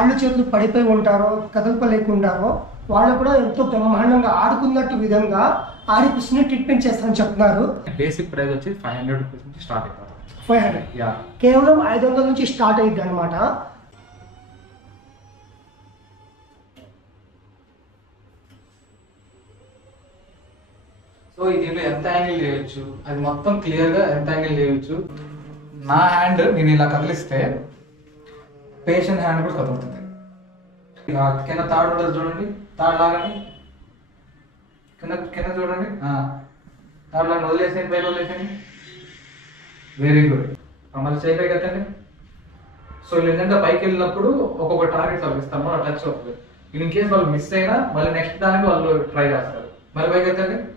కాళ్ళు చేతులు పడిపోయి ఉంటారో కదలపలేకుంటారో వాళ్ళు కూడా ఎంతో బ్రహ్మాండంగా ఆడుకున్నట్టు విధంగా ఆడిపిస్తున్న ట్రీట్మెంట్ చేస్తారని చెప్తున్నారు. బేసిక్ ప్రైస్ వచ్చి ఫైవ్ హండ్రెడ్ రూపీస్ నుంచి స్టార్ట్ అయిపోతుంది. ఫైవ్ హండ్రెడ్ యా కేవలం ఐదు వందల నుంచి స్టార్ట్ అయ్యింది అనమాట సో దీంట్లో ఎంత యాంగిల్ చేయొచ్చు? అది మొత్తం క్లియర్గా ఎంత యాంగిల్ చేయొచ్చు? నా హ్యాండ్ నేను ఇలా కదిలిస్తే పేషెంట్ హ్యాండ్ కూడా కదులుతుంది. ఇలా కింద తాడు ఉంటుంది చూడండి. తాడు లాగండి. కింద కింద చూడండి. ఆ. తాడు లాగా వదిలేసేయండి పైన వదిలేసేయండి. వెరీ గుడ్ మళ్ళీ సేఫ్ పైకి సో వీళ్ళు ఏంటంటే పైకి వెళ్ళినప్పుడు ఒక్కొక్క టార్గెట్ వాళ్ళకి టచ్ అవుతుంది. ఇన్ కేస్ వాళ్ళు మిస్ అయినా మళ్ళీ నెక్స్ట్ దానికి వాళ్ళు ట్రై చేస్తారు. మళ్ళీ పైకి వెళ్తండి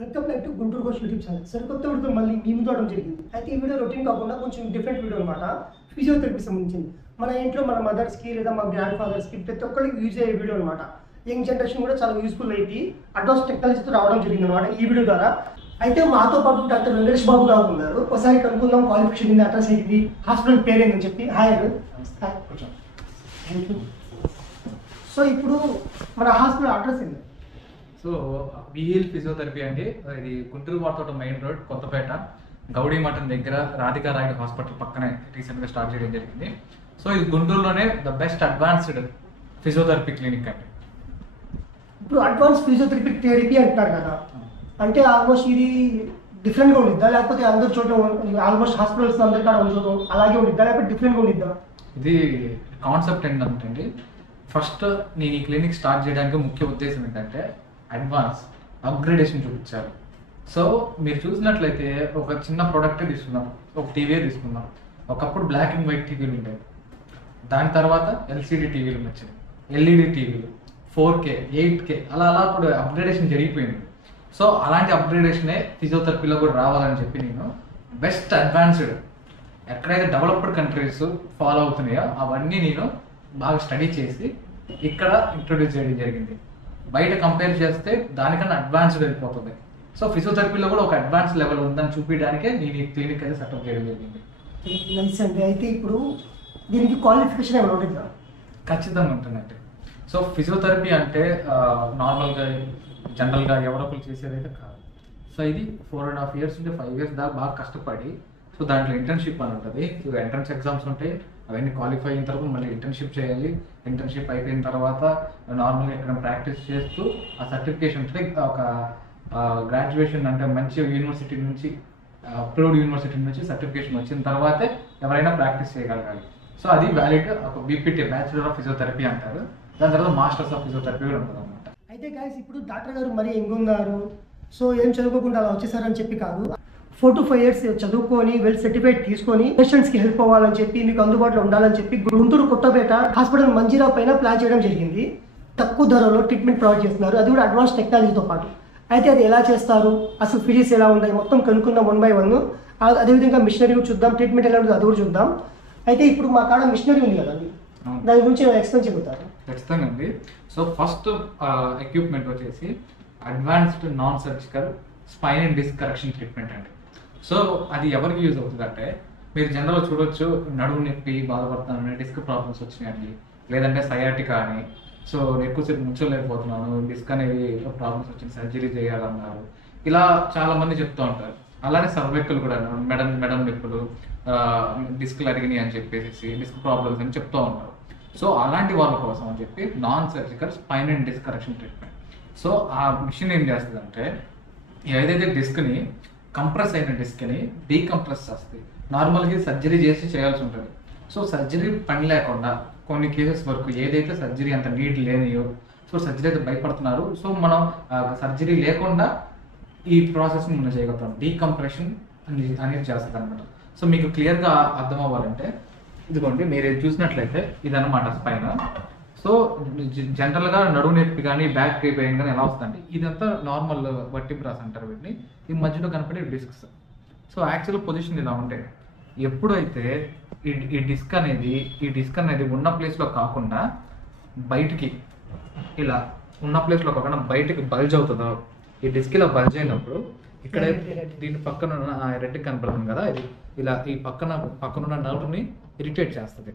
welcome back to Guntur coach YouTube channel. సరికొత్త వీడియో మళ్ళీ మీ ముందు అవడం జరిగింది. అయితే ఈ వీడియో రొటీన్ కాకుండా కొంచెం డిఫరెంట్ వీడియో అనమాట ఫిజియోథెరపీ సంబంధించింది. మన ఇంట్లో మన మదర్స్కి లేదా మా గ్రాండ్ ఫాదర్స్కి ప్రతి ఒక్కరికి యూజ్ అయ్యే వీడియో అనమాట యంగ్ జనరేషన్ కూడా చాలా యూస్ఫుల్ అయింది అడ్వాన్స్ టెక్నాలజీతో రావడం జరిగింది అనమాట ఈ వీడియో ద్వారా. అయితే మాతో పాటు డాక్టర్ వెంకటేష్ బాబు గారు ఉన్నారు. ఒకసారి కనుక్కుందాం క్వాలిఫికేషన్ ఏంది అడ్రస్ ఏంటిది హాస్పిటల్ పేరు ఏందని చెప్పి. హాయ్ సో ఇప్పుడు మన హాస్పిటల్ అడ్రస్ ఏంది? సో విహిల్ ఫిజియోథెరపీ అండి. ఇది గుంటూరు వార్తోట మెయిన్ రోడ్ కొత్తపేట గౌడీ మఠం దగ్గర రాధికా రాయుడు హాస్పిటల్ పక్కనే రీసెంట్గా స్టార్ట్ చేయడం జరిగింది. సో ఇది గుంటూరులోనే the best advanced physiotherapy clinic అండి. ఇప్పుడు అడ్వాన్స్ ఫిజియోథెరపీ థెరపీ అంటున్నారు కదా. అంటే ఆల్మోస్ట్ ఇది డిఫరెంట్గా ఉండిద్దా? లేకపోతే అందరి చోట ఆల్మోస్ట్ హాస్పిటల్స్ అందరి కాడ ఉండదు అలాగే ఉండిద్దా? లేకపోతే డిఫరెంట్గా ఉండిద్దా? ఇది కాన్సెప్ట్ ఏంటంటే ఫస్ట్ నేను ఈ క్లినిక్ స్టార్ట్ చేయడానికి ముఖ్య ఉద్దేశం ఏంటంటే అడ్వాన్స్ అప్గ్రేడేషన్ చూపించాలి సో మీరు చూసినట్లయితే ఒక చిన్న ప్రోడక్ట్ తీసుకుందాం ఒక టీవీ తీసుకుందాం ఒకప్పుడు బ్లాక్ అండ్ వైట్ టీవీలు ఉండేవి. దాని తర్వాత ఎల్సిడి టీవీలు వచ్చినాయి ఎల్ఈడి టీవీలు ఫోర్ కే ఎయిట్ కే అలా అలా కూడా అప్గ్రేడేషన్ జరిగిపోయింది. సో అలాంటి అప్గ్రేడేషనే ఫిజియోథెరపీలో కూడా రావాలని చెప్పి నేను బెస్ట్ అడ్వాన్స్డ్ ఎక్కడైతే డెవలప్డ్ కంట్రీస్ ఫాలో అవుతున్నాయో అవన్నీ నేను బాగా స్టడీ చేసి ఇక్కడ ఇంట్రొడ్యూస్ చేయడం జరిగింది. బయట కంపేర్ చేస్తే దానికన్నా అడ్వాన్స్డ్ వెళ్ళిపోతుంది సో ఫిజియోథెరపీలో కూడా ఒక అడ్వాన్స్ లెవెల్ ఉందని చూపించడానికే నేను ఈ క్లినిక్ అయితే సెటప్ చేయడం జరిగింది. నైస్ అండి. అయితే ఇప్పుడు దీనికి క్వాలిఫికేషన్ ఏమైనా ఉంటుందా? ఖచ్చితంగా ఉంటుందండి. సో ఫిజియోథెరపీ అంటే నార్మల్గా జనరల్గా ఎవరొకరు చేసేదైతే కాదు. సో ఇది ఫోర్ అండ్ హాఫ్ ఇయర్స్ నుండి ఫైవ్ ఇయర్స్ దాకా బాగా కష్టపడి సో దాంట్లో ఇంటర్న్షిప్ అని ఉంటుంది. సో ఎంట్రన్స్ ఎగ్జామ్స్ ఉంటాయి. అవన్నీ క్వాలిఫై అయిన తర్వాత మళ్ళీ ఇంటర్న్షిప్ చేయాలి. ఇంటర్న్షిప్ అయిపోయిన తర్వాత నార్మల్గా ఎక్కడ ప్రాక్టీస్ చేస్తూ ఆ సర్టిఫికేషన్ ఒక గ్రాడ్యుయేషన్ అంటే మంచి యూనివర్సిటీ నుంచి అప్రూవ్డ్ యూనివర్సిటీ నుంచి సర్టిఫికేషన్ వచ్చిన తర్వాతే ఎవరైనా ప్రాక్టీస్ చేయగలగాలి. సో అది వ్యాలిడ్ ఒక బీపీటీ బ్యాచులర్ ఆఫ్ ఫిజియోథెరపీ అంటారు. దాని తర్వాత మాస్టర్స్ ఆఫ్ ఫిజియోథెరపీ కూడా ఉంటుంది అనమాట అయితే గాయస్ ఇప్పుడు డాక్టర్ గారు మరి ఎంగున్నారు సో ఏం చదువుకోకుండా అలా వచ్చేసారని చెప్పి కాదు. ఫోర్ టు ఫైవ్ ఇయర్స్ చదువుకొని వెల్ సర్టిఫికేట్ తీసుకొని పేషెంట్స్కి హెల్ప్ అవ్వాలని చెప్పి మీకు అందుబాటులో ఉండాలని చెప్పి గుంటూరు కొత్తపేట హాస్పిటల్ మంజీరా పైన ప్లాన్ చేయడం జరిగింది. తక్కువ ధరలో ట్రీట్మెంట్ ప్రొవైడ్ చేస్తున్నారు. అది కూడా అడ్వాన్స్ టెక్నాలజీతో పాటు. అయితే అది ఎలా చేస్తారు? అసలు ఫీజెస్ ఎలా ఉన్నాయి? మొత్తం కనుక్కుందాం వన్ బై వన్ అదేవిధంగా మిషనరీ చూద్దాం ట్రీట్మెంట్ ఎలా ఉంటుందో అది కూడా చూద్దాం. అయితే ఇప్పుడు మా కాడ మిషనరీ ఉంది కదా. దాని గురించి ఎక్స్ప్లెయిన్ చెబుతారు? ఖచ్చితంగా అండి. సో ఫస్ట్ ఎక్విప్మెంట్ వచ్చేసి advanced non surgical spine and disc correction treatment అండి. సో అది ఎవరికి యూజ్ అవుతుంది అంటే మీరు జనరల్ చూడొచ్చు నడుము నొప్పి బాధపడుతున్నాను డిస్క్ ప్రాబ్లమ్స్ వచ్చినాయండి లేదంటే సయాటికా అని సో నేను ఎక్కువసేపు ముచ్చలేకపోతున్నాను డిస్క్ అనేవి ప్రాబ్లమ్స్ వచ్చింది సర్జరీ చేయాలన్నారు. ఇలా చాలా మంది చెప్తూ ఉంటారు. అలానే సర్వెక్కులు కూడా మెడం మెడం నొప్పులు డిస్క్లు అరిగినాయి అని చెప్పేసి డిస్క్ ప్రాబ్లమ్స్ అని చెప్తూ ఉంటారు సో అలాంటి వాళ్ళ కోసం అని చెప్పి non surgical spine and disc correction treatment so ఆ మిషన్ ఏం చేస్తుందంటే ఏదైతే డిస్క్ని కంప్రెస్ అయిన డిస్క్ని డీకంప్రెస్ చేస్తాయి. నార్మల్గా సర్జరీ చేసి చేయాల్సి ఉంటుంది. సో సర్జరీ పని లేకుండా కొన్ని కేసెస్ వరకు ఏదైతే సర్జరీ అంత నీట్ లేనియో సో సర్జరీ అయితే భయపడుతున్నారు. సో మనం సర్జరీ లేకుండా ఈ ప్రాసెస్ని మనం చేయగలుగుతాం. డీకంప్రెషన్ అనేది చేస్తుంది అనమాట సో మీకు క్లియర్గా అర్థం అవ్వాలంటే ఇదిగోండి మీరు ఇది చూసినట్లయితే ఇదన్నమాట స్పైన్ సో జనరల్గా నడుము నొప్పి కానీ బ్యాక్ పెయిన్ కానీ ఎలా వస్తుందండి ఇదంతా నార్మల్ వర్టిబ్రాస్ అంటారు వీటిని. ఈ మధ్యలో కనపడే డిస్క్స్. సో యాక్చువల్ పొజిషన్ ఇలా ఉంటాయి ఎప్పుడైతే ఈ ఈ డిస్క్ అనేది ఈ డిస్క్ అనేది ఉన్న ప్లేస్లో కాకుండా బయటికి ఇలా ఉన్న ప్లేస్లో కాకుండా బయటికి బల్జ్ అవుతుందో ఈ డిస్క్ ఇలా బల్జ్ అయినప్పుడు ఇక్కడ దీని పక్కన ఉన్న రెడ్ కనపడుతుంది కదా ఇది ఇలా ఈ పక్కన పక్కన ఉన్న నర్వ్ని ఇరిటేట్ చేస్తుంది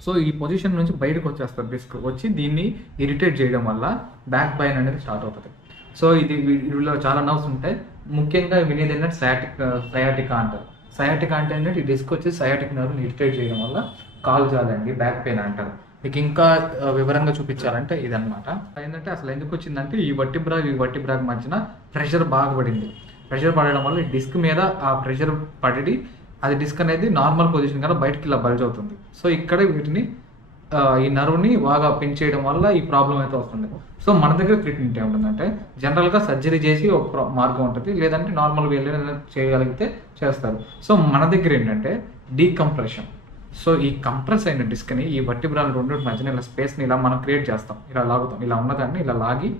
సో ఈ పొజిషన్ నుంచి బయటకు వచ్చేస్తారు డిస్క్ వచ్చి దీన్ని ఇరిటేట్ చేయడం వల్ల బ్యాక్ బైన్ అనేది స్టార్ట్ అవుతుంది. సో ఇది వీ- వీటిలో చాలా నర్వ్స్ ఉంటాయి. ముఖ్యంగా వినేది ఏంటంటే సయాటిక్ సయాటికా అంటారు సయాటికా అంటే ఏంటంటే ఈ డిస్క్ వచ్చి సయాటిక్ నర్వ్ని ఇరిటేట్ చేయడం వల్ల కాలు జాలండి బ్యాక్ పెయిన్ అంటారు. మీకు ఇంకా uh, వివరంగా చూపించాలంటే ఇదనమాట ఏంటంటే అసలు ఎందుకు వచ్చిందంటే ఈ వట్టిబ్రా ఈ వట్టిబ్రాగ్ మధ్యన ప్రెషర్ బాగా పడింది. ప్రెషర్ పడడం వల్ల డిస్క్ మీద ఆ ప్రెషర్ పడి అది డిస్క్ అనేది నార్మల్ పొజిషన్ కన్నా బయటకి ఇలా బల్జ్ అవుతుంది. సో ఇక్కడ వీటిని ఈ నర్వ్ని బాగా పెంచేయడం వల్ల ఈ ప్రాబ్లం అయితే వస్తుంది. సో మన దగ్గర ట్రీట్మెంట్ ఏముంటుందంటే జనరల్గా సర్జరీ చేసి ఒక ప్ర- మార్గం ఉంటుంది. లేదంటే నార్మల్ వేలో చేయగలిగితే చేస్తారు. సో మన దగ్గర ఏంటంటే డీకంప్రెషన్ సో ఈ కంప్రెస్ అయిన డిస్క్ని ఈ వర్టిబ్రాల్ రెండు మధ్యన ఇలా స్పేస్ని ఇలా మనం క్రియేట్ చేస్తాం. ఇలా లాగుతాం. ఇలా ఉన్నదాన్ని ఇలా లాగి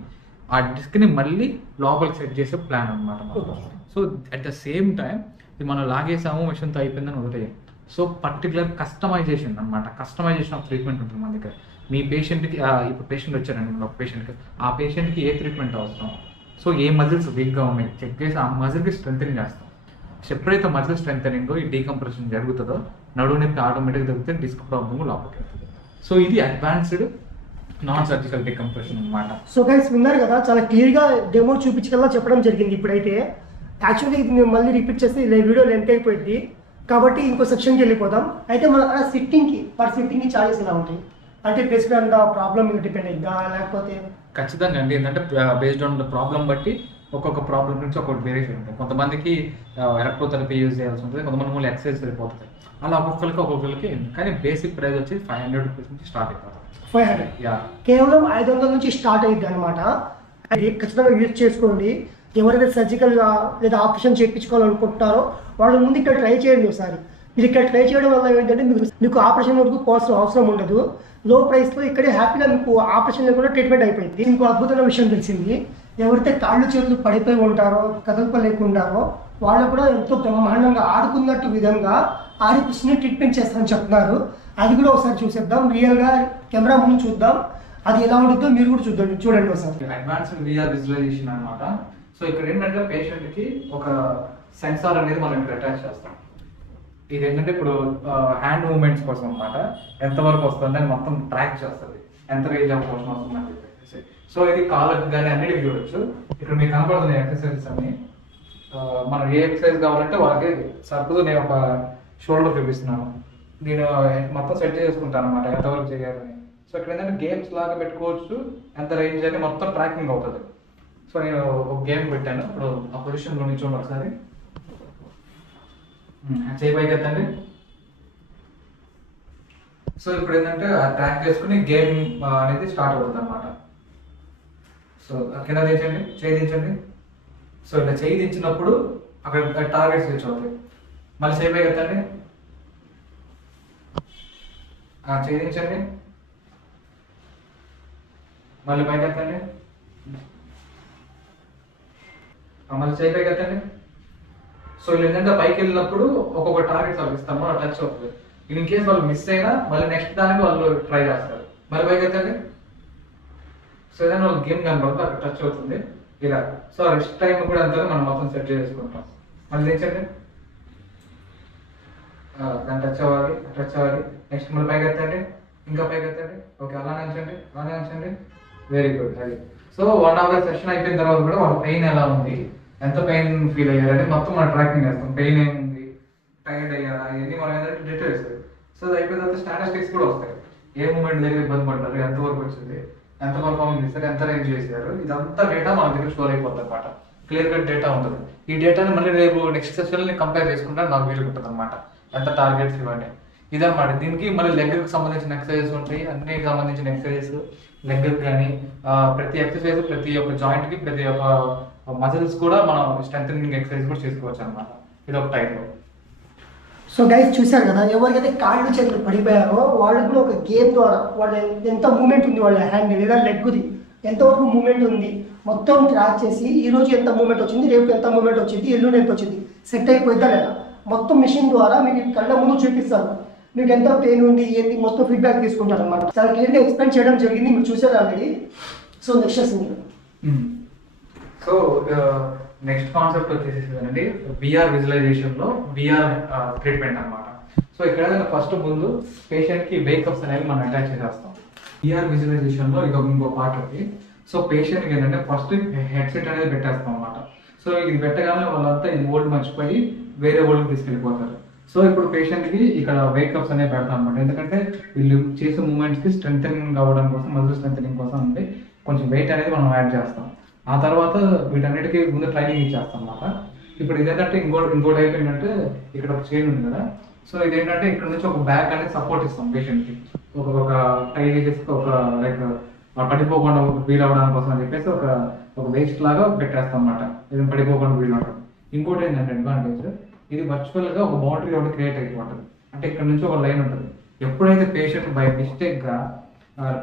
ఆ డిస్క్ని మళ్ళీ లోపలికి సెట్ చేసే ప్లాన్ అనమాట so at the same time ఇది మనం లాగేసాము మిషన్తో అయిపోయిందని వదిలేయం సో పర్టికులర్ కస్టమైజేషన్ అనమాట కస్టమైజేషన్ ఆఫ్ ట్రీట్మెంట్ ఉంటుంది మన దగ్గర. మీ పేషెంట్కి ఇప్పుడు పేషెంట్ వచ్చారండి ఒక పేషెంట్కి ఆ పేషెంట్కి ఏ ట్రీట్మెంట్ అవసరం? సో ఏ మజిల్స్ వీక్గా ఉన్నాయి? చెక్ చేసి ఆ మజిల్కి స్ట్రెంగ్ చేస్తాం. ఎప్పుడైతే మజిల్ స్ట్రెంగ్ ఈ డీకంప్రెషన్ జరుగుతుందో నడువు నొప్పి ఆటోమేటిక్గా తగ్గితే డిస్క్ ప్రాబ్లమ్ లోపలికి వెళ్తుంది. సో ఇది అడ్వాన్స్డ్ నాన్ సర్జికల్ డీకంప్రెషన్ అనమాట సో గైస్ విన్నారు కదా చాలా క్లియర్గా డెమో చూపించగల చెప్పడం జరిగింది ఇప్పుడైతే. యాక్చువల్లీ ఇది నేను మళ్ళీ రిపీట్ చేస్తే వీడియో లెంత్ అయిపోయింది కాబట్టి ఇంకో సెక్షన్కి వెళ్ళిపోదాం. అయితే మన అక్కడ సిట్టింగ్కి పర్ సిట్టింగ్కి ఛార్జెస్ ఎలా ఉంటాయి? అంటే ద ప్రాబ్లమ్ మీద డిపెండ్ అయిందా లేకపోతే? ఖచ్చితంగా అండి. ఏంటంటే బేస్డ్ ఆన్ ద ప్రాబ్లం బట్టి ఒక్కొక్క ప్రాబ్లం నుంచి ఒక్కొక్క వేరియేషన్ ఉంటుంది కొంతమందికి ఎలక్ట్రోథెరపీ యూజ్ చేయాల్సి ఉంటుంది. కొంతమంది మూడు ఎక్సర్సైజ్ సరిపోతుంది అలా ఒక్కొక్కరికి ఒక్కొక్కరికి కానీ బేసిక్ ప్రైస్ వచ్చి ఫైవ్ హండ్రెడ్ రూపీస్ నుంచి స్టార్ట్ అయిపోతుంది. ఫైవ్ హండ్రెడ్ యా కేవలం ఐదు వందల నుంచి స్టార్ట్ అయ్యింది అనమాట అది ఖచ్చితంగా యూజ్ చేసుకోండి. ఎవరైతే సర్జికల్గా లేదా ఆపరేషన్ చేయించుకోవాలనుకుంటున్నారో వాళ్ళ ముందు ఇక్కడ ట్రై చేయండి ఒకసారి. మీరు ఇక్కడ ట్రై చేయడం వల్ల ఏంటంటే మీకు మీకు ఆపరేషన్ వరకు పోవాల్సిన అవసరం ఉండదు. లో ప్రైస్లో ఇక్కడే హ్యాపీగా మీకు ఆపరేషన్ లేకుండా ట్రీట్మెంట్ అయిపోయింది. ఇంకో అద్భుతమైన విషయం తెలిసింది. ఎవరైతే కాళ్ళు చేతులు పడిపోయి ఉంటారో కదలపలేకుంటారో వాళ్ళు కూడా ఎంతో బ్రహ్మాండంగా ఆడుకున్నట్టు విధంగా ఆడిపిస్తున్న ట్రీట్మెంట్ చేస్తారని చెప్తున్నారు. అది కూడా ఒకసారి చూసేద్దాం. రియల్గా కెమెరా ముందు చూద్దాం. అది ఎలా ఉంటుందో మీరు కూడా చూద్దండి. చూడండి ఒకసారి. అడ్వాన్స్ విజువలైజేషన్ అనమాట సో ఇక్కడ ఏంటంటే పేషెంట్కి ఒక సెన్సార్ అనేది మనం ఇక్కడ అటాచ్ చేస్తాం. ఇది ఏంటంటే ఇప్పుడు హ్యాండ్ మూమెంట్స్ కోసం అనమాట ఎంతవరకు వస్తుంది అని మొత్తం ట్రాక్ చేస్తుంది. ఎంత రేంజ్ ఆఫ్ మోషన్ వస్తుంది అని చెప్పేసి. సో ఇది కాళ్ళకు కానీ అన్నిటికి చూడొచ్చు. ఇక్కడ మీకు కనపడుతున్నాయి ఎక్సర్సైజెస్ అన్ని. మనం ఏ ఎక్సర్సైజ్ కావాలంటే వాళ్ళకి సపోజ్ నేను ఒక షోల్డర్ చూపిస్తున్నాను. నేను మొత్తం సెట్ చేసుకుంటాను అనమాట ఎంతవరకు చేయాలని సో ఇక్కడ ఏంటంటే గేమ్స్ లాగా పెట్టుకోవచ్చు. ఎంత రేంజ్ అని మొత్తం ట్రాకింగ్ అవుతుంది. సో నేను ఒక గేమ్ పెట్టాను. ఇప్పుడు ఆ పొజిషన్లో నిల్చోండి ఒకసారి. చేయి పైకి ఎత్తండి. సో ఇప్పుడు ఏంటంటే ట్రాక్ చేసుకుని గేమ్ అనేది స్టార్ట్ అవుతుంది అనమాట సో కింద దించండి చేయి దించండి. సో ఇట్లా చేయి దించినప్పుడు అక్కడ టార్గెట్స్ రీచ్ అవుతాయి. మళ్ళీ చేయి పైకి ఎత్తండి. చేయించండి మళ్ళీ పైకి ఎత్తండి. మళ్ళీ చేయి కదండి సో వీళ్ళు ఏంటంటే పైకి వెళ్ళినప్పుడు ఒక్కొక్క టార్గెట్ వాళ్ళకి ఇస్తాము అలా టచ్ అవుతుంది. ఇన్ కేస్ వాళ్ళు మిస్ అయినా మళ్ళీ నెక్స్ట్ దానికి వాళ్ళు ట్రై చేస్తారు. మళ్ళీ పైకి ఎత్తండి. సో ఏదైనా వాళ్ళు గేమ్ కనబడుతుంది అక్కడ టచ్ అవుతుంది. ఇలా. సో రెస్ట్ టైం కూడా అంతా మనం మొత్తం సెట్ చేసుకుంటాం. మళ్ళీ తెచ్చండి దాన్ని టచ్ అవ్వాలి టచ్ అవ్వాలి. నెక్స్ట్ మళ్ళీ పైకి ఎత్తండి. ఇంకా పైకి ఎత్తండి. ఓకే అలా ఉంచండి అలానే ఉంచండి. వెరీ గుడ్ అది. సో వన్ అవర్ సెషన్ అయిపోయిన తర్వాత కూడా వాళ్ళ పెయిన్ ఎలా ఉంది? ఎంత పెయిన్ ఫీల్ అయ్యారని మొత్తం మనం ట్రాకింగ్ చేస్తాం పెయిన్ ఏముంది? టైర్డ్ అయ్యారా? ఇవన్నీ మనం ఏంటంటే డీటెయిల్స్ సో అది అయిపోయిన తర్వాత స్టాటిస్టిక్స్ కూడా వస్తాయి. ఏ మూమెంట్ దగ్గర ఇబ్బంది పడ్డారు? ఎంత వరకు వచ్చింది? ఎంత పర్ఫార్మెన్స్ చేశారు? ఎంత రేంజ్ చేశారు? ఇదంతా డేటా మన దగ్గర స్టోర్ అయిపోతుంది అనమాట క్లియర్ కట్ డేటా ఉంటుంది. ఈ డేటాని మళ్ళీ రేపు నెక్స్ట్ సెషన్ కంపేర్ చేసుకుంటే నాకు వీలు ఉంటుంది అనమాట ఎంత టార్గెట్స్ ఇవ్వండి. ఇదన్నమాట. దీనికి మళ్ళీ లెగ్గర్కి సంబంధించిన ఎక్సర్సైజెస్ ఉంటాయి. అన్నిటికి సంబంధించిన ఎక్సర్సైజెస్ లెగ్గర్ కానీ ప్రతి ఎక్సర్సైజ్ ప్రతి ఒక్క జాయింట్కి ప్రతి ఒక్క మజిల్స్ కూడా మనం స్ట్రెంగ్ ఎక్సర్సైజ్ కూడా చేసుకోవచ్చు అనమాట ఇది ఒక టైప్ సో గైస్ చూశారు కదా ఎవరికైతే కాళ్ళు చేతులు పడిపోయారో వాళ్ళకు కూడా ఒక గేమ్ ద్వారా వాళ్ళ ఎంత మూమెంట్ ఉంది వాళ్ళ హ్యాండ్ లేదా లెగ్ది ఎంతవరకు మూమెంట్ ఉంది మొత్తం ట్రాక్ చేసి ఈ రోజు ఎంత మూమెంట్ వచ్చింది రేపు ఎంత మూమెంట్ వచ్చింది ఎల్లుండి ఎంత వచ్చింది సెట్ అయిపోయిందా లేదా? మొత్తం మిషన్ ద్వారా మీకు కళ్ళ ముందు చూపిస్తాను మీకు ఎంత పెయిన్ ఉంది ఏంటి మొత్తం ఫీడ్బ్యాక్ తీసుకుంటారు అనమాట చాలా క్లియర్గా ఎక్స్ప్లెయిన్ చేయడం జరిగింది మీరు చూసారు ఆల్రెడీ సో నెక్స్ట్ వస్తుంది సో నెక్స్ట్ కాన్సెప్ట్ వచ్చేసి విఆర్ విజువలైజేషన్లో విఆర్ ట్రీట్మెంట్ uh, అన్నమాట. సో ఇక్కడ ఫస్ట్ ముందు పేషెంట్కి వేకప్స్ అనేవి మనం అటాచ్ చేసేస్తాం. విఆర్ విజువలైజేషన్లో ఇది ఇంకో పార్ట్ ఉంది సో పేషెంట్కి ఏంటంటే ఫస్ట్ హెడ్సెట్ అనేది పెట్టేస్తాం అనమాట సో ఇది పెట్టగానే వాళ్ళంతా ఇది ఓల్డ్ మర్చిపోయి వేరే ఓల్డ్ తీసుకెళ్ళిపోతారు. సో ఇప్పుడు పేషెంట్కి ఇక్కడ వేకప్స్ అనేవి పెడతాం అనమాట ఎందుకంటే వీళ్ళు చేసే మూమెంట్స్కి స్ట్రెంగ్ అవ్వడం కోసం మజిల్ స్ట్రెంగ్ కోసం అంటే కొంచెం వెయిట్ అనేది మనం యాడ్ చేస్తాం. ఆ తర్వాత వీటన్నిటికీ ముందు ట్రైనింగ్ ఇచ్చేస్తాం అన్నమాట. ఇప్పుడు ఇదేంటంటే ఇంకో ఇంకోటి టైప్ ఏంటంటే ఇక్కడ ఒక చైన్ ఉంది కదా. సో ఇదేంటంటే ఇక్కడ నుంచి ఒక బ్యాగ్ అనేది సపోర్ట్ ఇస్తాం పేషెంట్కి ఒక ఒక టై చేసి ఒక లైక్ పడిపోకుండా వీల్ అవ్వడానికి కోసం అని చెప్పేసి ఒక ఒక వేస్ట్ లాగా పెట్టేస్తాం అన్నమాట. ఇది పడిపోకుండా వీల్ అవ్వడం ఇంకోటి ఏంటంటే అడ్వాంటేజ్ ఇది వర్చువల్గా ఒక బౌండరీ ఒకటి క్రియేట్ అయిపోతుంది అంటే ఇక్కడ నుంచి ఒక లైన్ ఉంటుంది. ఎప్పుడైతే పేషెంట్ బై మిస్టేక్గా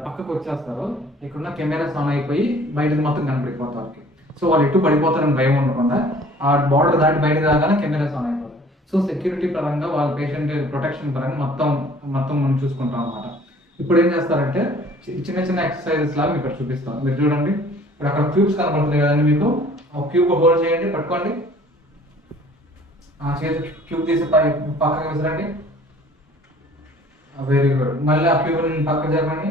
పక్కకు వచ్చేస్తారు. ఇక్కడున్న కెమెరాస్ ఆన్ అయిపోయి బయటది మొత్తం కనపడిపోతారు వాళ్ళకి. సో వాళ్ళు ఎటు పడిపోతారని భయం ఉండకుండా ఆ బార్డర్ దాటి బయటకు రాగానే కెమెరాస్ ఆన్ అయిపోతారు సో సెక్యూరిటీ పరంగా వాళ్ళ పేషెంట్ ప్రొటెక్షన్ పరంగా మొత్తం మొత్తం మనం చూసుకుంటాం అనమాట ఇప్పుడు ఏం చేస్తారంటే చిన్న చిన్న ఎక్సర్సైజెస్ లాగా మీకు ఇక్కడ చూపిస్తాం. మీరు చూడండి. ఇప్పుడు అక్కడ క్యూబ్స్ కనబడుతుంది కదండి మీకు. ఒక క్యూబ్ హోల్డ్ చేయండి పట్టుకోండి. ఆ చేతి క్యూబ్ తీసి పై పక్కకి విసరండి. Ah, వెరీ గుడ్ మళ్ళీ ఆ క్యూబ్ పక్కకు జరపండి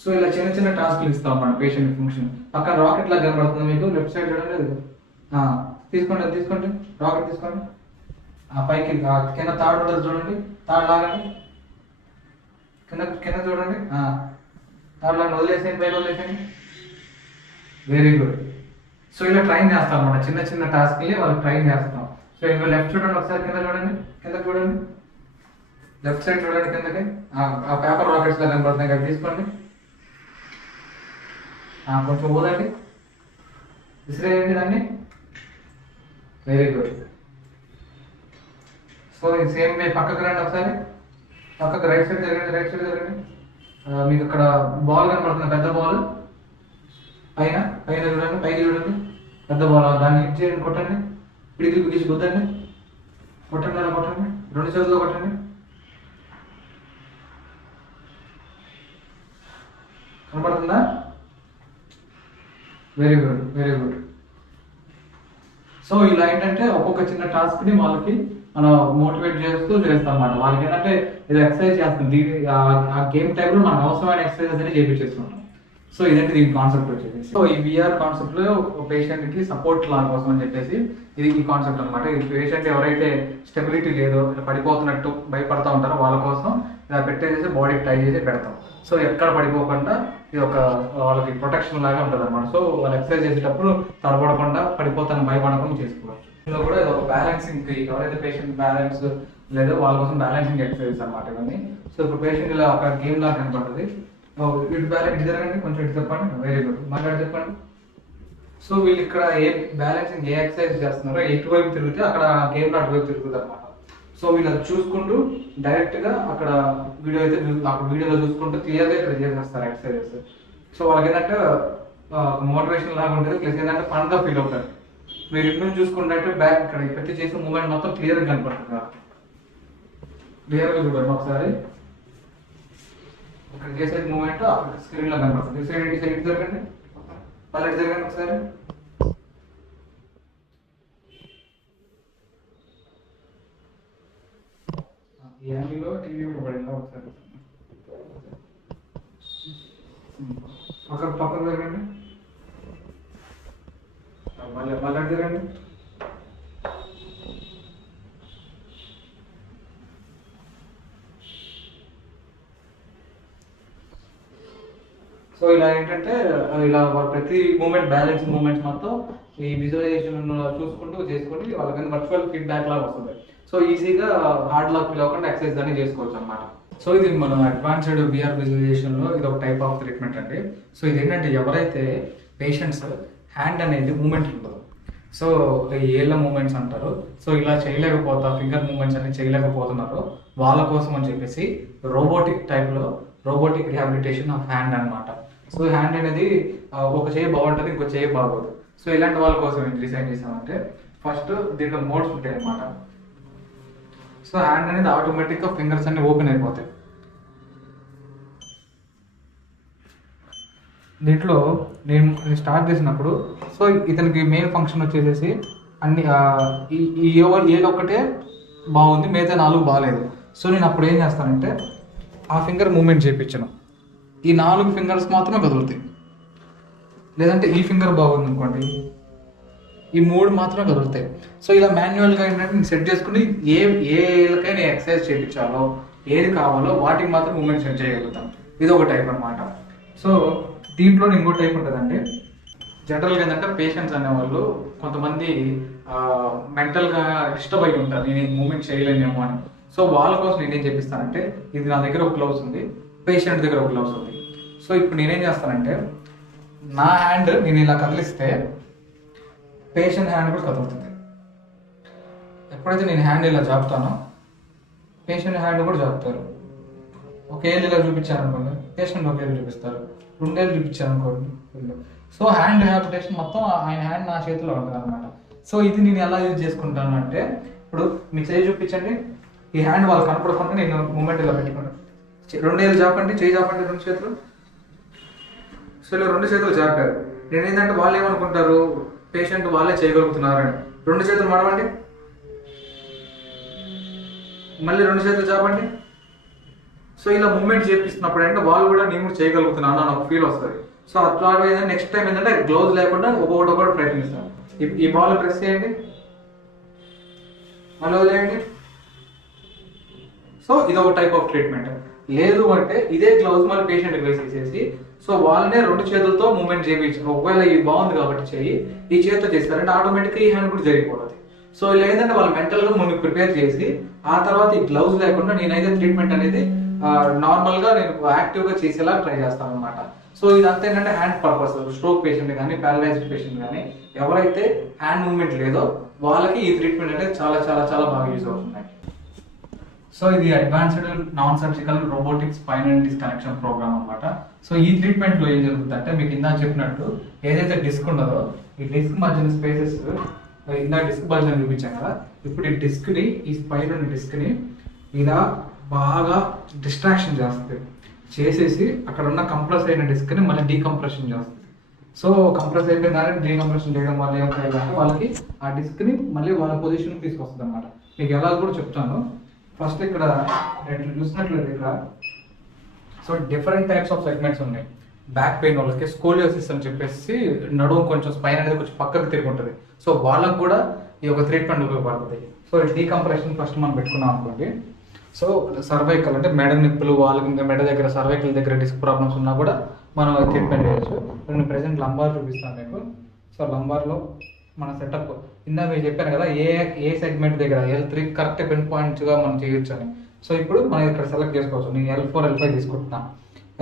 సో ఇలా చిన్న చిన్న టాస్క్లు ఇస్తాం మన పేషెంట్ ఫంక్షన్ పక్కన రాకెట్ లాగా కనబడుతుంది మీకు లెఫ్ట్ సైడ్ చూడండి లేదు తీసుకోండి తీసుకోండి. రాకెట్ తీసుకోండి. ఆ పైకి కింద తాడు ఉండదు చూడండి. తాడు లాగండి. కింద కింద చూడండి. తాడు లాగా వదిలేసేయండి పైకి వదిలేసేయండి. వెరీ గుడ్ సో ఇలా ట్రైన్ చేస్తాం అన్నమాట చిన్న చిన్న టాస్క్ని వాళ్ళు ట్రైన్ చేస్తాం. సో ఇంకా లెఫ్ట్ చూడండి ఒకసారి కింద చూడండి కింద చూడండి. లెఫ్ట్ సైడ్ చూడండి కిందకి. ఆ- పేపర్ రాకెట్స్ లా కనబడుతున్నాయి కదా తీసుకోండి. కొంచెం ఊదండి. విసిరేయండి దాన్ని. వెరీ గుడ్ సో ఇది సేమ్ మీ పక్కకు రండి ఒకసారి. పక్కకు రైట్ సైడ్ జరగండి రైట్ సైడ్ జరగండి మీకు ఇక్కడ బాల్ కనబడుతుంది పెద్ద బాల్ పైన పైన చూడండి పైకి చూడండి. పెద్ద బాల్ దాన్ని హిట్ చేయండి కొట్టండి. పిడికి పిడిచి గుద్దండి. కొట్టండి అలా కొట్టండి. రెండు చేతులు కొట్టండి. కనబడుతుందా very good very good so ఇలా ఏంటంటే ఒక్కొక్క చిన్న టాస్క్ని వాళ్ళకి మనం మోటివేట్ చేస్తూ చేస్తాం అన్నమాట వాళ్ళకి ఏంటంటే ఇది ఎక్సర్సైజ్ చేస్తుంది దీని ఆ- గేమ్ టైప్లో మనకు అవసరమైన ఎక్సర్సైజెస్ అని చేపించేసుకుంటాం సో ఇదంటే దీని కాన్సెప్ట్ వచ్చేది సో ఈ విఆర్ కాన్సెప్ట్లో పేషెంట్కి సపోర్ట్ లా కోసం అని చెప్పేసి ఇది ఈ కాన్సెప్ట్ అనమాట ఈ పేషెంట్ ఎవరైతే స్టెబిలిటీ లేదో ఇలా పడిపోతున్నట్టు భయపడతా ఉంటారో వాళ్ళ కోసం ఇలా పెట్టేసి బాడీ టై చేసి పెడతాం. సో ఎక్కడ పడిపోకుండా ఇది ఒక వాళ్ళకి ప్రొటెక్షన్ లాగా ఉంటుంది అనమాట సో వాళ్ళు ఎక్సర్సైజ్ చేసేటప్పుడు తడబడకుండా పడిపోతాను భయపడకుండా చేసుకోవచ్చు. ఇందులో కూడా ఇది ఒక బ్యాలెన్సింగ్ ఎవరైతే పేషెంట్ బ్యాలెన్స్ లేదో వాళ్ళ కోసం బ్యాలెన్సింగ్ ఎక్సర్సైజ్ అనమాట ఇవన్నీ. సో ఇప్పుడు పేషెంట్ ఇలా ఒక గేమ్ లాగా కనపడుతుంది. ఇటు బ్యాలెన్స్ ఇది జరగండి కొంచెం ఇటు చెప్పండి. వెరీ గుడ్ మాట్లాడి చెప్పండి. సో వీళ్ళు ఇక్కడ ఏ బ్యాలెన్సింగ్ ఏ ఎక్సర్సైజ్ చేస్తున్నారో ఎటువైపు తిరిగితే అక్కడ గేమ్లో అటువైపు తిరుగుతుంది అనమాట సో వీళ్ళు అది చూసుకుంటూ డైరెక్ట్గా అక్కడ వీడియో అయితే చూ- అక్కడ వీడియోలో చూసుకుంటూ క్లియర్గా ఇక్కడ చేసేస్తారు ఎక్సర్సైజెస్ సో వాళ్ళకి ఏంటంటే మోటివేషన్ లాగా ఉంటుంది. ప్లస్ ఏంటంటే ఫన్ ఫీల్ అవుతారు. మీరు ఇటు నుంచి చూసుకుంటే బ్యాక్ ఇక్కడ పెట్టి చేసే మూమెంట్ మొత్తం క్లియర్గా కనపడుతుంది క్లియర్గా చూడండి ఒకసారి. ఇక్కడ చేసే మూమెంట్ అక్కడ స్క్రీన్లో కనపడుతుంది సైడ్ సైడ్ జరగండి మళ్ళీ జరగండి ఒకసారి. ఈ యాంగిల్లో టీవీ కూడా పడిందా ఒకసారి? పక్కన పక్కన జరగండి మళ్ళీ మళ్ళీ అటు తిరగండి. సో ఇలా ఏంటంటే ఇలా వాళ్ళ ప్రతి మూమెంట్ బ్యాలెన్స్ మూమెంట్స్ మొత్తం ఈ విజువలైజేషన్ చూసుకుంటూ చేసుకుంటూ వాళ్ళకి వర్చువల్ ఫీడ్బ్యాక్ లాగా వస్తుంది. సో ఈజీగా హార్డ్ లాక్ ఫీల్ అవ్వకుండా ఎక్సర్సైజ్ అని చేసుకోవచ్చు అనమాట సో ఇది మన అడ్వాన్స్డ్ విఆర్ విజువలైజేషన్లో ఇది ఒక టైప్ ఆఫ్ ట్రీట్మెంట్ అండి. సో ఇది ఏంటంటే ఎవరైతే పేషెంట్స్ హ్యాండ్ అనేది మూమెంట్ ఉండదు. సో ఏళ్ళ మూమెంట్స్ అంటారు. సో ఇలా చేయలేకపోతా ఫింగర్ మూమెంట్స్ అనేది చేయలేకపోతున్నారు. వాళ్ళ కోసం అని చెప్పేసి రోబోటిక్ టైప్లో రోబోటిక్ రిహాబిలిటేషన్ ఆఫ్ హ్యాండ్ అన్నమాట. సో హ్యాండ్ అనేది ఒక చేయి బాగుంటుంది ఇంకో చేయి బాగోదు. సో ఇలాంటి వాళ్ళ కోసం డిజైన్ చేసామంటే ఫస్ట్ దీంట్లో మోడ్స్ ఉంటాయి అనమాట సో హ్యాండ్ అనేది ఆటోమేటిక్గా ఫింగర్స్ అన్ని ఓపెన్ అయిపోతాయి. దీంట్లో నేను స్టార్ట్ చేసినప్పుడు సో ఇతనికి మెయిన్ ఫంక్షన్ వచ్చేసేసి అన్ని ఈ ఈ ఏది ఒక్కటే బాగుంది మిగతా నాలుగు బాగాలేదు సో నేను అప్పుడు ఏం చేస్తానంటే ఆ ఫింగర్ మూమెంట్ చేయించను. ఈ నాలుగు ఫింగర్స్ మాత్రమే కదులుతాయి. లేదంటే ఈ ఫింగర్ బాగుంది అనుకోండి ఈ మూడు మాత్రమే కదులుతాయి. సో ఇలా మాన్యువల్గా ఏంటంటే నేను సెట్ చేసుకుని ఏ ఏ ఏళ్ళకైనా ఎక్సర్సైజ్ చేయించాలో ఏది కావాలో వాటికి మాత్రం మూమెంట్ సెట్ చేయగలుగుతాం. ఇది ఒక టైప్ అన్నమాట. సో దీంట్లో ఇంకో టైప్ ఉంటుందండి. జనరల్గా ఏంటంటే పేషెంట్స్ అనేవాళ్ళు కొంతమంది మెంటల్గా డిస్టర్బ్ అయి ఉంటారు. నేను మూమెంట్ చేయలేనేమో అని. సో వాళ్ళ కోసం నేనేం చెప్పిస్తానంటే ఇది నా దగ్గర ఒక గ్లౌస్ ఉంది. పేషెంట్ దగ్గర ఒక గ్లౌస్ ఉంది. సో ఇప్పుడు నేనేం చేస్తానంటే నా హ్యాండ్ నేను ఇలా కదిలిస్తే పేషెంట్ హ్యాండ్ కూడా కదులుతుంది. ఎప్పుడైతే నేను హ్యాండ్ ఇలా జాపుతానో పేషెంట్ హ్యాండ్ కూడా జాపుతారు. ఒక ఏళ్ళు ఇలా చూపించారు అనుకోండి పేషెంట్ ఒక ఏళ్ళు చూపిస్తారు. రెండేళ్ళు చూపించారు అనుకోండి వీళ్ళు. సో హ్యాండ్ రిహాబిటేషన్ మొత్తం ఆయన హ్యాండ్ నా చేతిలో ఉంటుంది అనమాట సో ఇది నేను ఎలా యూజ్ చేసుకుంటాను అంటే ఇప్పుడు మీ చేయి చూపించండి ఈ హ్యాండ్ వాళ్ళు కనపడకుండా నేను మూమెంట్ ఇలా పెట్టుకున్నాను రెండేళ్ళు చాపండి చేయి చాపండి రెండు చేతులు. సో ఇలా రెండు చేతులు చాపారు నేను ఏంటంటే వాళ్ళు ఏమనుకుంటారు? పేషెంట్ వాళ్ళే చేయగలుగుతున్నారని. రెండు చేతులు మడవండి. మళ్ళీ రెండు చేతులు చాపండి. సో ఇలా మూమెంట్ చేపిస్తున్నప్పుడు అంటే వాళ్ళు కూడా నేను కూడా చేయగలుగుతున్నాను అని ఒక ఫీల్ వస్తుంది. సో అట్లా ఏదైనా నెక్స్ట్ టైం ఏంటంటే గ్లౌజ్ లేకుండా ఒక్కొక్కటి ఒకటి ప్రయత్నిస్తాను. ఈ- బాల్ ప్రెస్ చేయండి. మళ్ళీ వదిలేయండి. సో ఇది ఒక టైప్ ఆఫ్ ట్రీట్మెంట్ లేదు అంటే ఇదే గ్లౌజ్ మళ్ళీ పేషెంట్ వేసేసేసి సో వాళ్ళనే రెండు చేతులతో మూమెంట్ చేయించారు. ఒకవేళ ఇది బాగుంది కాబట్టి చెయ్యి ఈ చేతితో చేస్తారంటే ఆటోమేటిక్గా ఈ హ్యాండ్ కూడా జరిగిపోతుంది సో ఇలా ఏంటంటే వాళ్ళు మెంటల్గా ముందు ప్రిపేర్ చేసి ఆ తర్వాత ఈ గ్లౌజ్ లేకుండా నేనైతే ట్రీట్మెంట్ అనేది నార్మల్గా నేను యాక్టివ్గా చేసేలా ట్రై చేస్తాను అనమాట సో ఇదంతా ఏంటంటే హ్యాండ్ పర్పస్ స్ట్రోక్ పేషెంట్ కానీ పారలైజ్డ్ పేషెంట్ కానీ ఎవరైతే హ్యాండ్ మూమెంట్ లేదో వాళ్ళకి ఈ ట్రీట్మెంట్ అనేది చాలా చాలా చాలా బాగా యూజ్ అవుతున్నాయి సో ఇది advanced non surgical robotic spine and disconnection program అన్నమాట. సో ఈ ట్రీట్మెంట్లో ఏం జరుగుతుందంటే మీకు ఇందాక చెప్పినట్టు ఏదైతే డిస్క్ ఉన్నదో ఈ డిస్క్ మధ్యన స్పేసెస్ ఇందా డిస్క్ మధ్యన చూపించాం కదా ఇప్పుడు ఈ డిస్క్ని ఈ స్పైన్ ఉన్న డిస్క్ని ఇలా బాగా డిస్ట్రాక్షన్ చేస్తుంది. చేసేసి అక్కడ ఉన్న కంప్రెస్ అయిన డిస్క్ని మళ్ళీ డీకంప్రెషన్ చేస్తుంది. సో కంప్రెస్ అయిపోయిన దాన్ని డీకంప్రెషన్ చేయడం వల్ల ఏమవుతుందంటే వాళ్ళకి ఆ డిస్క్ని మళ్ళీ వాళ్ళ పొజిషన్ తీసుకొస్తుంది అనమాట మీకు ఎలా కూడా చెప్తాను. ఫస్ట్ ఇక్కడ రెండు చూసినట్లయితే ఇక్కడ so different types of segments ఉన్నాయి. బ్యాక్ పెయిన్ వాళ్ళకి స్కోలియోసిస్ అని చెప్పేసి నడుము కొంచెం స్పైన్ అనేది కొంచెం పక్కకు తిరిగి ఉంటుంది. సో వాళ్ళకు కూడా ఈ ఒక ట్రీట్మెంట్ ఉపయోగపడుతుంది. సో డీకంప్రెషన్ ఫస్ట్ మనం పెట్టుకున్నాం అనుకోండి. సో సర్వైకల్ అంటే మెడ నిప్పులు వాళ్ళకి ఇంకా మెడ దగ్గర సర్వైకల్ దగ్గర డిస్క్ ప్రాబ్లమ్స్ ఉన్నా కూడా మనం ట్రీట్మెంట్ చేయొచ్చు. నేను ప్రెసెంట్ లంబార్ చూపిస్తాను మీకు. సో లంబార్లో మన సెటప్ ఇందా మీరు చెప్పాను కదా ఏ ఏ సెగ్మెంట్ దగ్గర ఎల్ త్రీ కరెక్ట్ పిన్ పాయింట్స్గా మనం చేయొచ్చు అని సో ఇప్పుడు మనం ఇక్కడ సెలెక్ట్ చేసుకోవచ్చు. నేను ఎల్ ఫోర్ ఎల్ ఫైవ్ తీసుకుంటున్నాను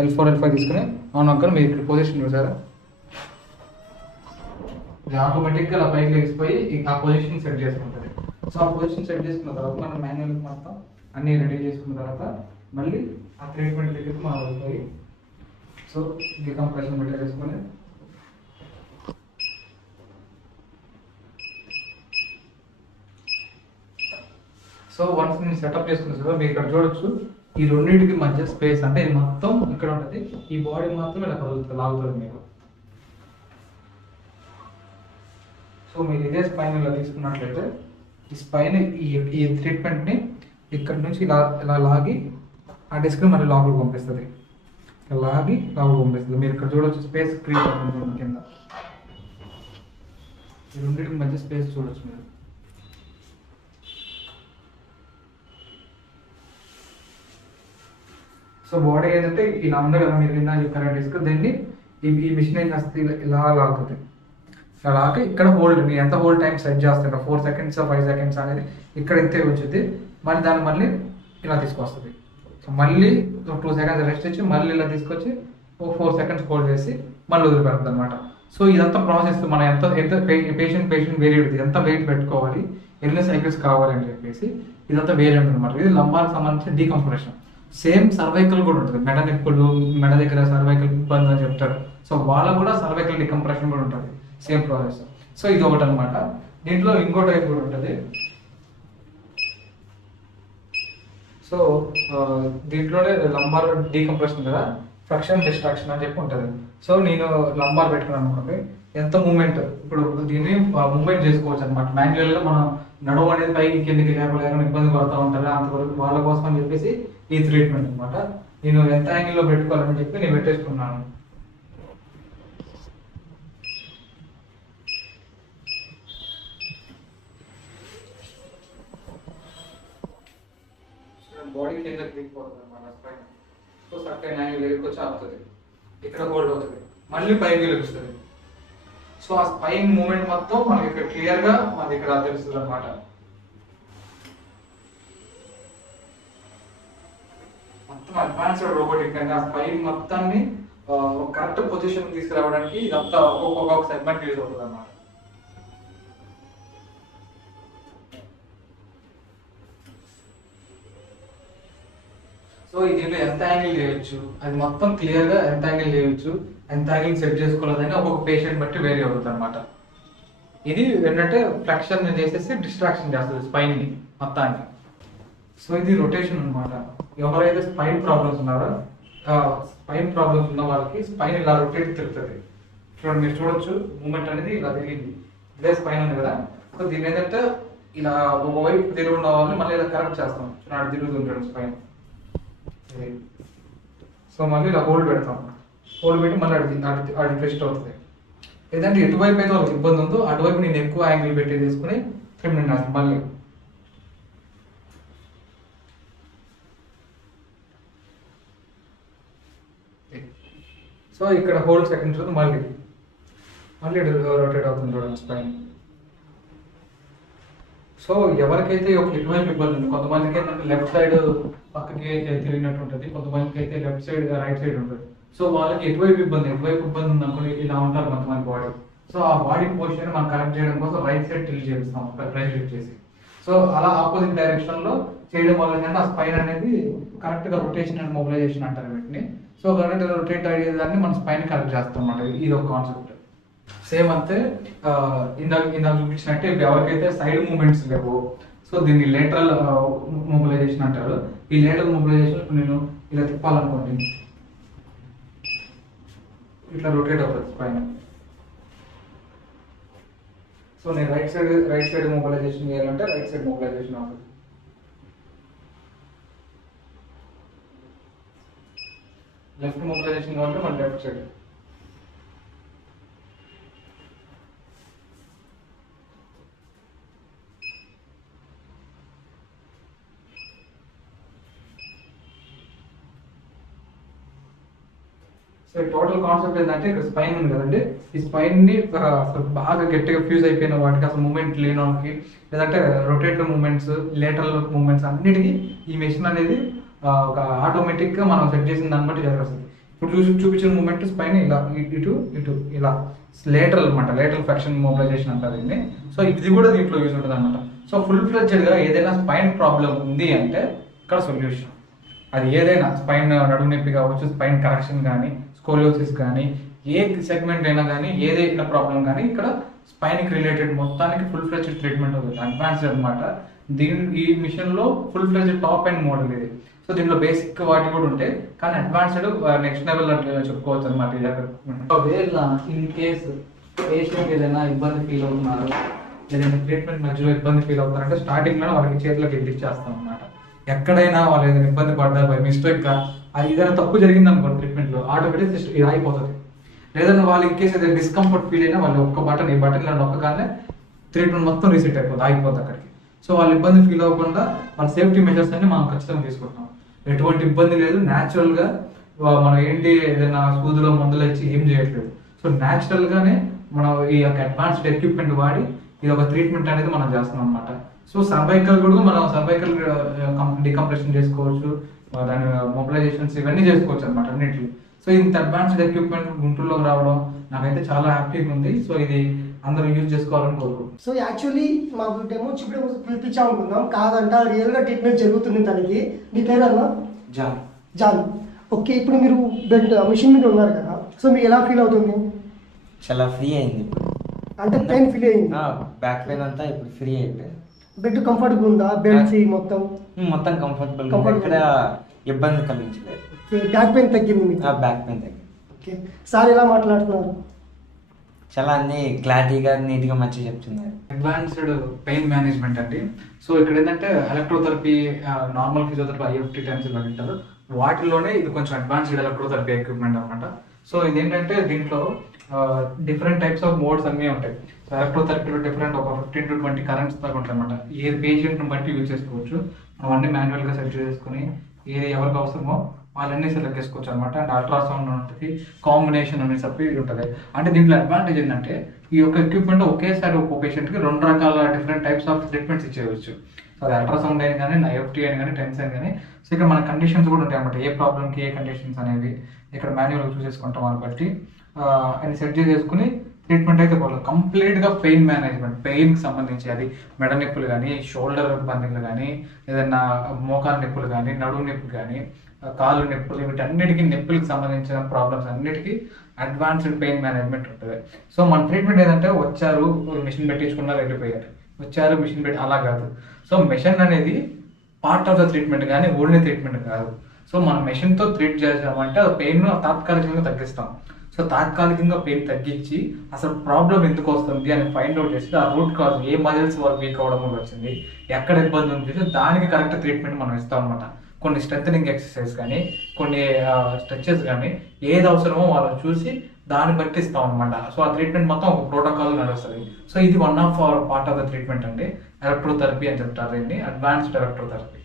ఎల్ ఫోర్ ఎల్ ఫైవ్ తీసుకుని అవును అక్కడ మీరు ఇక్కడ పొజిషన్ చూసారా? ఇది ఆటోమేటిక్గా అలా పైకి లేచిపోయి ఆ పొజిషన్ సెట్ చేసుకుంటుంది. సో ఆ పొజిషన్ సెట్ చేసుకున్న తర్వాత మనం మాన్యువల్ మొత్తం అన్నీ రెడీ చేసుకున్న తర్వాత మళ్ళీ ఆ ట్రీట్మెంట్ దగ్గరికి మనం వెళ్ళిపోయి సో డికంప్రెషన్ పెట్టేసుకొని సో వన్స్ నేను సెటప్ చేసుకున్న తర్వాత మీరు ఇక్కడ చూడొచ్చు ఈ రెండింటికి మధ్య స్పేస్ అంటే ఇది మొత్తం ఇక్కడ ఉంటుంది. ఈ బాడీ మాత్రం ఇలా కదులుతుంది లాగుతుంది మీరు సో మీరు ఇదే స్పైన్ ఇలా తీసుకున్నట్లయితే ఈ స్పైన్ ఈ ఈ ట్రీట్మెంట్ని ఇక్కడ నుంచి ఇలా ఇలా లాగి ఆ డిస్క్ మళ్ళీ లోపలికి పంపిస్తుంది. లాగి లోపలికి పంపిస్తుంది. మీరు ఇక్కడ చూడొచ్చు స్పేస్ క్రియేట్ అవుతుంది కింద. ఈ రెండింటికి మధ్య స్పేస్ చూడొచ్చు మీరు. సో బాడీ ఏంటంటే ఇలా ఉంది కదా మీరు నిన్న చెప్పారు డిస్క్ దీన్ని ఈ మిషన్ ఏం చేస్తుంది ఇలా- లాగుతుంది. ఇలా లాగి ఇక్కడ హోల్డ్ మీరు ఎంత హోల్డ్ టైం సెట్ చేస్తారు ఫోర్ సెకండ్స్ ఫైవ్ సెకండ్స్ అనేది ఇక్కడ ఇంతే వచ్చింది. మళ్ళీ దాన్ని మళ్ళీ ఇలా తీసుకొస్తుంది. సో మళ్ళీ టూ సెకండ్స్ రెస్ట్ ఇచ్చి మళ్ళీ ఇలా తీసుకొచ్చి ఒక ఫోర్ సెకండ్స్ హోల్డ్ చేసి మళ్ళీ వదిలిపెడుతుంది అనమాట సో ఇదంతా ప్రాసెస్ మనం ఎంత ఎంత పేషెంట్ పేషెంట్ వేరే ఎంత వెయిట్ పెట్టుకోవాలి ఎన్ని సైకిల్స్ కావాలి అని చెప్పేసి ఇదంతా వేరే ఉంటుంది అనమాట ఇది లంబార్ సంబంధించిన డీకంప్రెషన్ సేమ్ సర్వైకల్ కూడా ఉంటుంది. మెడ నొప్పులు మెడ దగ్గర సర్వైకల్ ఇబ్బంది అని చెప్తారు. సో వాళ్ళకు కూడా సర్వైకల్ డికంప్రెషన్ కూడా ఉంటుంది. Same process. సో ఇది ఒకటి అనమాట దీంట్లో ఇంకో టైప్ కూడా ఉంటుంది. సో దీంట్లోనే లంబార్ డీకంప్రెషన్ కదా? ఫ్రక్షన్ డిస్ట్రాక్షన్ అని చెప్పి ఉంటుంది. సో నేను లంబార్ పెట్టుకున్నాను అనుకోండి. ఎంత మూమెంట్ ఇప్పుడు దీన్ని మూమెంట్ చేసుకోవచ్చు అనమాట మాన్యువల్గా మనం నడుము అనేది పైకి కిందకి లేకపోతే ఇబ్బంది పడుతూ ఉంటారు. అంతవరకు వాళ్ళ కోసం అని చెప్పేసి ఈ ట్రీట్మెంట్ అనమాట నేను ఎంత యాంగిల్లో పెట్టుకోవాలని చెప్పి నేను పెట్టేసుకున్నాను. బాడీ కింద దిగిపోతుంది అనమాట స్పైన్ సో సర్టైన్ యాంగిల్ దగ్గరికి వచ్చి ఆపుతుంది. ఇక్కడ హోల్డ్ అవుతుంది. మళ్ళీ పైకి వెలుగుస్తుంది సో ఆ స్పైన్ మూమెంట్ మొత్తం మనకి ఇక్కడ క్లియర్గా మనకి ఇక్కడ తెలుస్తుంది అనమాట మొత్తం అడ్వాన్స్డ్ రోబోటిక్ అండ్ ఆ స్పైన్ మొత్తాన్ని కరెక్ట్ పొజిషన్ తీసుకురావడానికి ఇదంతా ఒక్కొక్క సెగ్మెంట్ యూజ్ అవుతుంది అనమాట సో దీంట్లో ఎంత యాంగిల్ చేయొచ్చు? అది మొత్తం క్లియర్గా ఎంత యాంగిల్ చేయొచ్చు? ఎంత యాంగిల్ సెట్ చేసుకోలేదని ఒక్కొక్క పేషెంట్ బట్టి వేరే అవుతుంది అనమాట ఇది ఏంటంటే ఫ్లెక్షన్ చేసేసి డిస్ట్రాక్షన్ చేస్తుంది స్పైన్ని మొత్తాన్ని సో ఇది రొటేషన్ అన్నమాట. ఎవరైతే స్పైన్ ప్రాబ్లమ్స్ ఉన్నారో స్పైన్ ప్రాబ్లమ్స్ ఉన్న వాళ్ళకి స్పైన్ ఇలా రొటేట్ తిరుగుతుంది. చూడండి మీరు చూడొచ్చు మూమెంట్ అనేది ఇలా తిరిగింది. ఇదే స్పైన్ ఉంది కదా. సో దీని ఏంటంటే ఇలా ఒకవైపు తిరిగి ఉన్న వాళ్ళని మళ్ళీ ఇలా కరెక్ట్ చేస్తాం. చూడండి తిరుగుతుంటాడు స్పైన్ సో మళ్ళీ ఇలా హోల్డ్ పెడతాం. హోల్డ్ పెట్టి మళ్ళీ అడి అడి ట్విస్ట్ అవుతుంది. ఏదంటే ఎటువైపు అయితే వాళ్ళకి ఇబ్బంది ఉందో అటువైపు నేను ఎక్కువ యాంగిల్ పెట్టి తీసుకుని క్రిమినల్ మళ్ళీ. సో ఇక్కడ హోల్డ్ సెకండ్ ఉంటుంది మళ్ళీ. మళ్ళీ రొటేట్ అవుతుంది చూడండి స్పైన్ సో ఎవరికైతే ఒక ఇటువైపు ఇబ్బంది ఉంది కొంతమందికి అయితే లెఫ్ట్ సైడ్ పక్కకి తిరిగినట్టు ఉంటుంది కొంతమందికి అయితే లెఫ్ట్ సైడ్ రైట్ సైడ్ ఉంటుంది. సో వాళ్ళకి ఎటువైపు ఇబ్బంది ఎటువైపు ఇబ్బంది ఉంది అనుకోని ఇలా ఉంటారు కొంతమంది బాడీ సో ఆ బాడీ పొజిషన్ మనం కరెక్ట్ చేయడం కోసం రైట్ సైడ్ టిల్ చేస్తాం ప్రెస్ లిఫ్ట్ చేసి. సో అలా ఆపోజిట్ డైరెక్షన్లో చేయడం వల్ల ఏంటంటే ఆ స్పైన్ అనేది కరెక్ట్గా రొటేషన్ అండ్ మొబిలైజేషన్ అంటారు వీటిని. సో కరెక్ట్ రొటేట్ అయ్యేదాన్ని మన స్పైన్ కరెక్ట్ చేస్తాం అన్నమాట. ఇది ఒక కాన్సెప్ట్ సేమ్ అంతే ఇందాక ఇందాక చూపించినట్టే ఇప్పుడు ఎవరికైతే సైడ్ మూమెంట్స్ లేవో సో దీన్ని లేటరల్ మొబిలైజేషన్ అంటారు. ఈ లేటరల్ మొబిలైజేషన్ నేను ఇలా తిప్పాలనుకోండి. ఇట్లా రొటేట్ అవుతుంది పైన సో నేను right side right side mobilization చేయాలంటే రైట్ సైడ్ మొబిలైజేషన్ అవుతుంది. లెఫ్ట్ మొబిలైజేషన్ కావాలంటే మన left side. So total concept ఏంటంటే ఇక్కడ స్పైన్ ఉంది కదండి. ఈ స్పైన్ని అసలు బాగా గట్టిగా ఫ్యూజ్ అయిపోయిన వాటికి అసలు మూమెంట్ లేని వాళ్ళకి లేదంటే రొటేటర్ మూమెంట్స్ లేటరల్ మూమెంట్స్ అన్నిటికీ ఈ మెషిన్ అనేది ఒక ఆటోమేటిక్గా మనం సెట్ చేసిన దాన్ని బట్టి జరగస్తుంది. ఇప్పుడు చూసి చూపించిన మూమెంట్ స్పైన్ ఇలా ఇటు ఇటు ఇలా. లేటరల్ అనమాట లేటరల్ ఫ్యాక్షన్ మొబిలైజేషన్ అంటారు దీన్ని. సో ఇది కూడా దీంట్లో యూజ్ ఉంటుంది అనమాట సో ఫుల్ ఫ్లెడ్జెడ్గా ఏదైనా స్పైన్ ప్రాబ్లం ఉంది అంటే ఇక్కడ సొల్యూషన్ అది ఏదైనా స్పైన్ నడుము నొప్పి కావచ్చు స్పైన్ కరెక్షన్ కానీ స్కోలియోసిస్ కానీ ఏ సెగ్మెంట్ అయినా కానీ ఏదైనా ప్రాబ్లం కానీ ఇక్కడ స్పైన్కి రిలేటెడ్ మొత్తానికి ఫుల్ ఫ్లెజ్ ట్రీట్మెంట్ అవుతుంది. అడ్వాన్స్డ్ అనమాట దీని ఈ మిషన్లో full fledged top and model ఇది. సో దీంట్లో బేసిక్ వాటి కూడా ఉంటాయి కానీ అడ్వాన్స్డ్ నెక్స్ట్ లెవెల్ అట్లా చెప్పుకోవచ్చు అనమాట ఒకవేళ ఇన్ కేస్ పేషెంట్ ఏదైనా ఇబ్బంది ఫీల్ అవుతున్నారు ఏదైనా ట్రీట్మెంట్ మధ్యలో ఇబ్బంది ఫీల్ అవుతారంటే స్టార్టింగ్లో వాళ్ళకి చేతిలోకి ఎక్కిచ్చేస్తాం అనమాట ఎక్కడైనా వాళ్ళు ఏదైనా ఇబ్బంది పడ్డా బై మిస్టేక్గా అది ఏదైనా తప్పు జరిగింది అనుకోండి ట్రీట్మెంట్లో ఆటోమేటిక్ ఇది అయిపోతుంది. లేదంటే వాళ్ళు ఇన్ కేసు ఏదైనా డిస్కంఫర్ట్ ఫీల్ అయినా వాళ్ళు ఒక్క బటన్ ఈ బటన్ ఇలా నొక్కగానే ట్రీట్మెంట్ మొత్తం రీసెట్ అయిపోతుంది ఆగిపోతుంది అక్కడికి. సో వాళ్ళు ఇబ్బంది ఫీల్ అవ్వకుండా వాళ్ళ సేఫ్టీ మెజర్స్ అన్ని మనం ఖచ్చితంగా తీసుకుంటాం ఎటువంటి ఇబ్బంది లేదు. న్యాచురల్గా మనం ఏంటి ఏదైనా సూదులో మందులు ఇచ్చి ఏం చేయట్లేదు. సో న్యాచురల్గానే మనం ఈ యొక్క అడ్వాన్స్డ్ ఎక్విప్మెంట్ వాడి ఇది ఒక ట్రీట్మెంట్ అనేది మనం చేస్తున్నాం అనమాట సో సర్వైకల్ కూడా మనం సర్వైకల్ డికంప్రెషన్ చేసుకోవచ్చు. దాని మొబిలైజేషన్స్ ఇవన్నీ చేసుకోవచ్చు అనమాట అన్నిటి సో ఇంత అడ్వాన్స్డ్ ఎక్విప్మెంట్ గుంటూరులోకి రావడం నాకైతే చాలా హ్యాపీగా ఉంది. సో ఇది అందరూ యూజ్ చేసుకోవాలని కోరుకుంటున్నాను సో యాక్చువల్లీ మాకు డెమో చూపించే పిలిపించామనుకుందాం కాదంట రియల్గా ట్రీట్మెంట్ జరుగుతుంది తనకి. మీ పేరు అన్న? జాన్. జాన్. ఓకే ఇప్పుడు మీరు బెడ్ మిషన్ మీద ఉన్నారు కదా. సో మీకు ఎలా ఫీల్ అవుతుంది? చాలా ఫ్రీ అయింది ఇప్పుడు. అంటే పెయిన్ ఫీల్ అయింది? బ్యాక్ పెయిన్ అంతా ఇప్పుడు ఫ్రీ అయిపోయింది. బెడ్ కంఫర్ట్గా ఉందా? బెడ్స్ మొత్తం? మొత్తం కంఫర్టబుల్ Comfortable. ఎక్కడ ఇబ్బంది కలిగించలేదు బ్యాక్ పెయిన్ తగ్గింది మీకు? ఆ బ్యాక్ పెయిన్ తగ్గింది. ఓకే సార్ ఎలా మాట్లాడుతున్నారు? చాలా అన్ని క్లారిటీగా నీట్గా మంచిగా చెప్తున్నారు. అడ్వాన్స్డ్ పెయిన్ మేనేజ్మెంట్ అండి. సో ఇక్కడ ఏంటంటే electrotherapy normal physiotherapy IFT times ఇలా వింటారు వాటిలోనే ఇది కొంచెం అడ్వాన్స్డ్ ఎలక్ట్రోథెరపీ ఎక్విప్మెంట్ అనమాట సో ఇదేంటంటే దీంట్లో డిఫరెంట్ టైప్స్ ఆఫ్ మోడ్స్ అన్నీ ఉంటాయి. సో ఎలక్ట్రోథెరపీలో డిఫరెంట్ ఒక ఫిఫ్టీన్ టు ట్వంటీ కరెంట్స్ దాకా ఉంటాయి అనమాట ఏ పేషెంట్ని బట్టి యూజ్ చేసుకోవచ్చు. మనం అన్ని మాన్యువల్గా సెట్ చేసుకుని ఏది ఎవరికి అవసరమో వాళ్ళన్నీ సెలెక్ట్ చేసుకోవచ్చు అనమాట అండ్ అల్ట్రాసౌండ్ ఉంటుంది కాంబినేషన్ అని చెప్పి ఉంటుంది. అంటే దీంట్లో అడ్వాంటేజ్ ఏంటంటే ఈ యొక్క ఎక్విప్మెంట్ ఒకేసారి ఒక పేషెంట్కి రెండు రకాల డిఫరెంట్ టైప్స్ ఆఫ్ ట్రీట్మెంట్స్ ఇచ్చేయచ్చు సో అది అల్ట్రాసౌండ్ అయిన కానీ ఐఎఫ్టీ అయిన కానీ టెన్స్ అయిన కానీ. సో ఇక్కడ మన కండిషన్స్ కూడా ఉంటాయి అనమాట ఏ ప్రాబ్లమ్కి ఏ కండిషన్స్ అనేవి. ఇక్కడ మాన్యువల్గా చూసేసుకుంటాం వాళ్ళని బట్టి. అని సెట్ చేసేసుకుని ట్రీట్మెంట్ అయితే పోలేదు కంప్లీట్గా పెయిన్ మేనేజ్మెంట్ పెయిన్కి సంబంధించి అది మెడ నొప్పులు కానీ షోల్డర్ ఇబ్బందులు కానీ ఏదైనా మోకాలు నొప్పులు కానీ నడుము నొప్పులు కానీ కాళ్ళు నొప్పులు వీటన్నిటికీ నొప్పులకు సంబంధించిన ప్రాబ్లమ్స్ అన్నిటికీ అడ్వాన్స్డ్ పెయిన్ మేనేజ్మెంట్ ఉంటుంది. సో మన ట్రీట్మెంట్ ఏంటంటే వచ్చారు మిషన్ పెట్టించుకున్నారు వెళ్ళిపోయారు. వచ్చారు మిషన్ పెట్టి అలా కాదు. సో మిషన్ అనేది పార్ట్ ఆఫ్ ద ట్రీట్మెంట్ కానీ ఓన్లీ ట్రీట్మెంట్ కాదు. సో మనం మెషిన్తో ట్రీట్ చేసామంటే ఆ పెయిన్ తాత్కాలికంగా తగ్గిస్తాం. సో తాత్కాలికంగా పెయిన్ తగ్గించి అసలు ప్రాబ్లం ఎందుకు వస్తుంది అని ఫైండ్ అవుట్ చేసి ఆ రూట్ కాజ్ ఏ మజిల్స్ వాళ్ళు వీక్ అవడం వల్ల వచ్చింది ఎక్కడ ఇబ్బంది ఉంది దానికి కరెక్ట్ ట్రీట్మెంట్ మనం ఇస్తాం అనమాట కొన్ని స్ట్రెంగ్ ఎక్సర్సైజ్ కానీ కొన్ని స్ట్రెచెస్ కానీ ఏది అవసరమో వాళ్ళని చూసి దాన్ని బట్టి ఇస్తాం అనమాట సో ఆ ట్రీట్మెంట్ మొత్తం ఒక ప్రోటోకాల్ నడుస్తుంది. సో ఇది one of our part of the treatment అండి. ఎలక్ట్రోథెరపీ అని చెప్తారు దీన్ని. Advanced electrotherapy